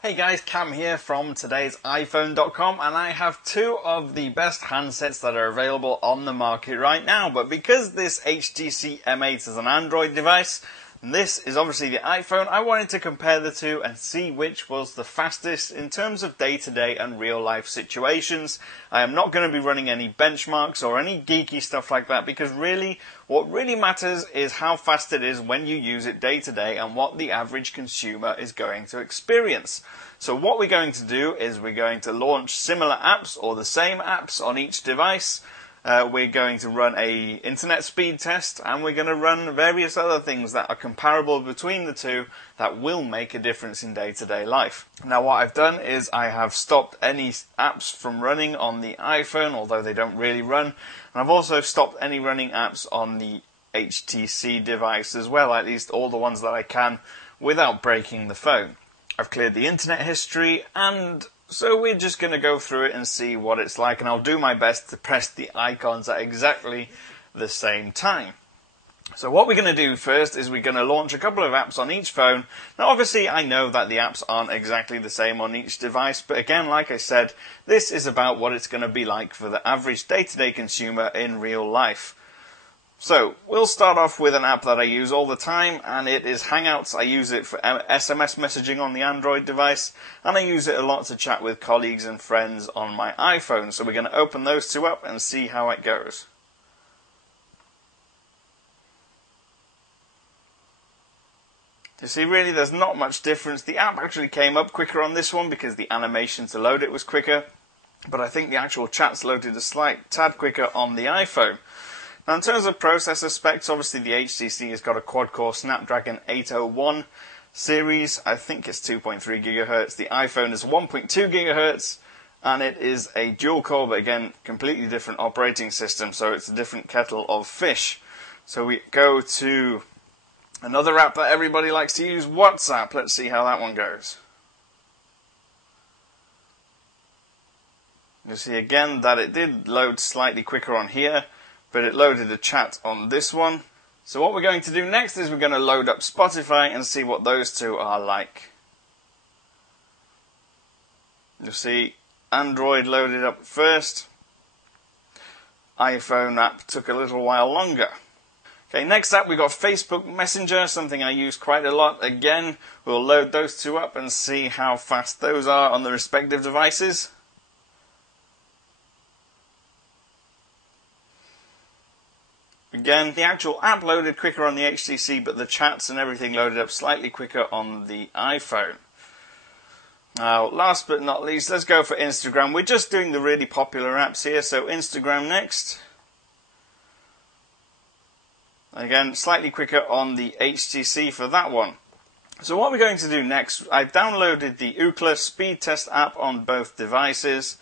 Hey guys, Cam here from today's iPhone.com, and I have two of the best handsets that are available on the market right now. But because this HTC M8 is an Android device, and this is obviously the iPhone, I wanted to compare the two and see which was the fastest in terms of day-to-day and real-life situations. I am not going to be running any benchmarks or any geeky stuff like that, because really, what really matters is how fast it is when you use it day-to-day and what the average consumer is going to experience. So what we're going to do is we're going to launch similar apps or the same apps on each device. We're going to run a internet speed test, and we're going to run various other things that are comparable between the two that will make a difference in day-to-day life. Now what I've done is I have stopped any apps from running on the iPhone, although they don't really run, and I've also stopped any running apps on the HTC device as well, at least all the ones that I can without breaking the phone. I've cleared the internet history, and so we're just going to go through it and see what it's like, and I'll do my best to press the icons at exactly the same time. So what we're going to do first is we're going to launch a couple of apps on each phone. Now obviously I know that the apps aren't exactly the same on each device, but again, like I said, this is about what it's going to be like for the average day-to-day consumer in real life. So, we'll start off with an app that I use all the time, and it is Hangouts. I use it for SMS messaging on the Android device, and I use it a lot to chat with colleagues and friends on my iPhone. So we're going to open those two up and see how it goes. You see, really, there's not much difference. The app actually came up quicker on this one because the animation to load it was quicker, but I think the actual chats loaded a slight tad quicker on the iPhone. Now in terms of processor specs, obviously the HTC has got a quad-core Snapdragon 801 series. I think it's 2.3 GHz. The iPhone is 1.2 GHz, and it is a dual-core, but again, completely different operating system, so it's a different kettle of fish. So we go to another app that everybody likes to use, WhatsApp. Let's see how that one goes. You see again that it did load slightly quicker on here, but it loaded a chat on this one. So what we're going to do next is we're going to load up Spotify and see what those two are like. You'll see Android loaded up first. iPhone app took a little while longer. Okay, next up we've got Facebook Messenger, something I use quite a lot. Again, we'll load those two up and see how fast those are on the respective devices. Again, the actual app loaded quicker on the HTC, but the chats and everything loaded up slightly quicker on the iPhone. Now, last but not least, let's go for Instagram. We're just doing the really popular apps here, so Instagram next. Again, slightly quicker on the HTC for that one. So what we're going to do next, I've downloaded the Ookla speed test app on both devices,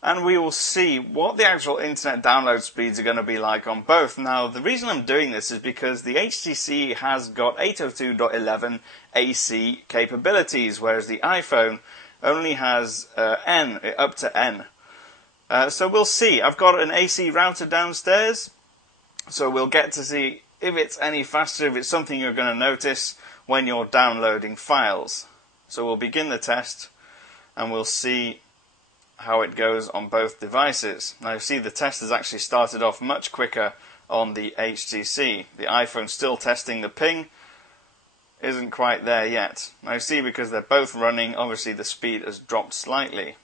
and we will see what the actual internet download speeds are going to be like on both. Now, the reason I'm doing this is because the HTC has got 802.11 AC capabilities, whereas the iPhone only has N, up to N. So we'll see. I've got an AC router downstairs, so we'll get to see if it's any faster, if it's something you're going to notice when you're downloading files. So we'll begin the test, and we'll see how it goes on both devices. Now you see the test has actually started off much quicker on the HTC. The iPhone still testing the ping, isn't quite there yet. Now you see, because they're both running, obviously the speed has dropped slightly.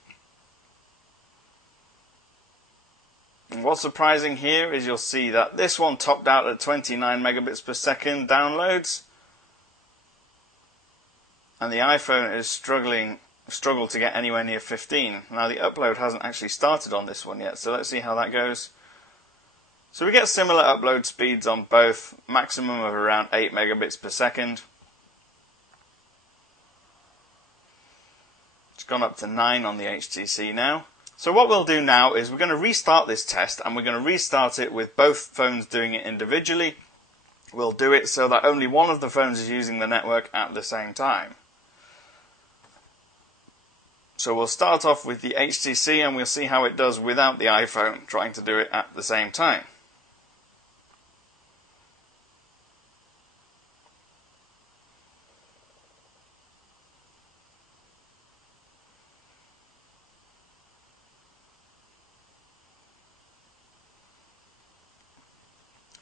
And what's surprising here is you'll see that this one topped out at 29 megabits per second downloads, and the iPhone is struggle to get anywhere near 15. Now the upload hasn't actually started on this one yet, so let's see how that goes. So we get similar upload speeds on both, maximum of around 8 megabits per second. It's gone up to 9 on the HTC now. So what we'll do now is we're going to restart this test, and we're going to restart it with both phones doing it individually. We'll do it so that only one of the phones is using the network at the same time. So we'll start off with the HTC, and we'll see how it does without the iPhone trying to do it at the same time.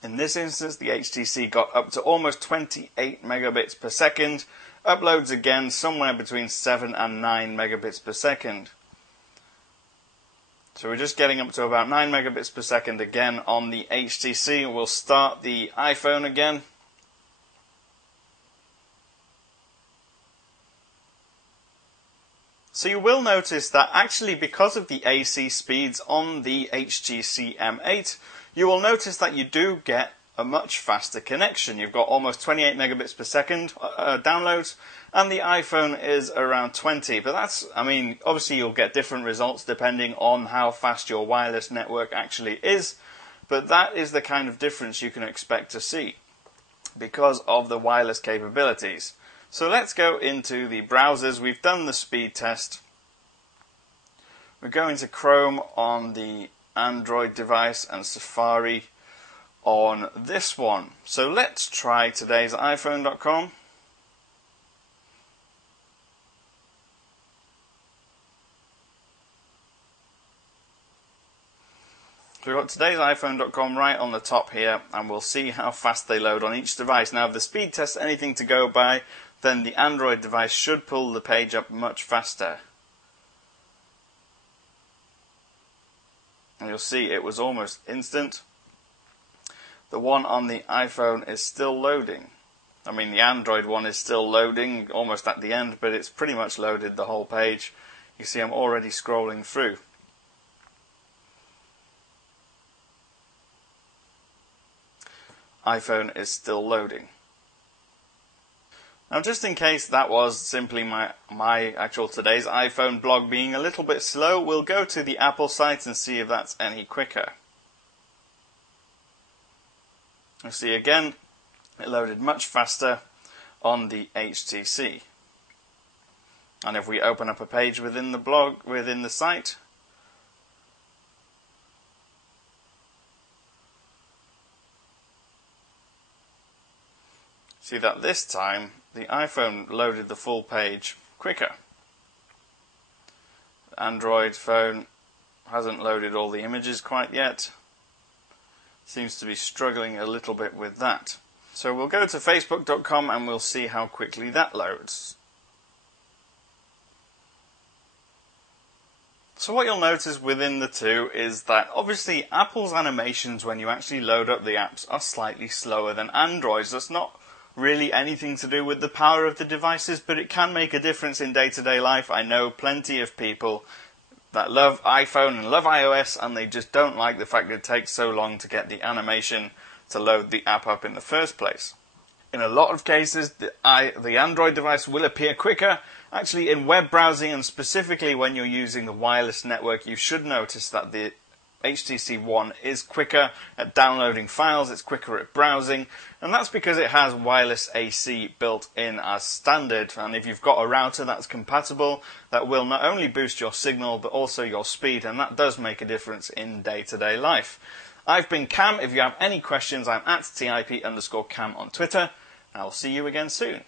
In this instance, the HTC got up to almost 28 megabits per second. Uploads again somewhere between 7 and 9 megabits per second. So we're just getting up to about 9 megabits per second again on the HTC. We'll start the iPhone again. So you will notice that actually, because of the AC speeds on the HTC M8, you will notice that you do get a much faster connection. You've got almost 28 megabits per second downloads, and the iPhone is around 20. But that's, I mean, obviously you'll get different results depending on how fast your wireless network actually is, but that is the kind of difference you can expect to see because of the wireless capabilities. So let's go into the browsers. We've done the speed test. We're going to Chrome on the Android device and Safari on this one. So let's try today's iPhone.com. So we've got today's iPhone.com right on the top here, and we'll see how fast they load on each device. Now, if the speed test anything to go by, then the Android device should pull the page up much faster. And you'll see it was almost instant. The one on the iPhone is still loading. I mean, the Android one is still loading, almost at the end, but it's pretty much loaded the whole page. You see I'm already scrolling through. iPhone is still loading. Now, just in case that was simply my actual today's iPhone blog being a little bit slow, we'll go to the Apple site and see if that's any quicker. You'll see again, it loaded much faster on the HTC. And if we open up a page within the blog, within the site, see that this time the iPhone loaded the full page quicker. The Android phone hasn't loaded all the images quite yet. Seems to be struggling a little bit with that. So we'll go to Facebook.com and we'll see how quickly that loads. So what you'll notice within the two is that obviously Apple's animations when you actually load up the apps are slightly slower than Android's. That's not really anything to do with the power of the devices, but it can make a difference in day-to-day life. I know plenty of people that love iPhone and love iOS, and they just don't like the fact that it takes so long to get the animation to load the app up in the first place. In a lot of cases, the Android device will appear quicker. Actually, in web browsing, and specifically when you're using the wireless network, you should notice that the HTC One is quicker at downloading files, it's quicker at browsing, and that's because it has wireless AC built in as standard. And if you've got a router that's compatible, that will not only boost your signal but also your speed, and that does make a difference in day-to-day life. I've been Cam. If you have any questions, I'm at TIP_Cam on Twitter. I'll see you again soon.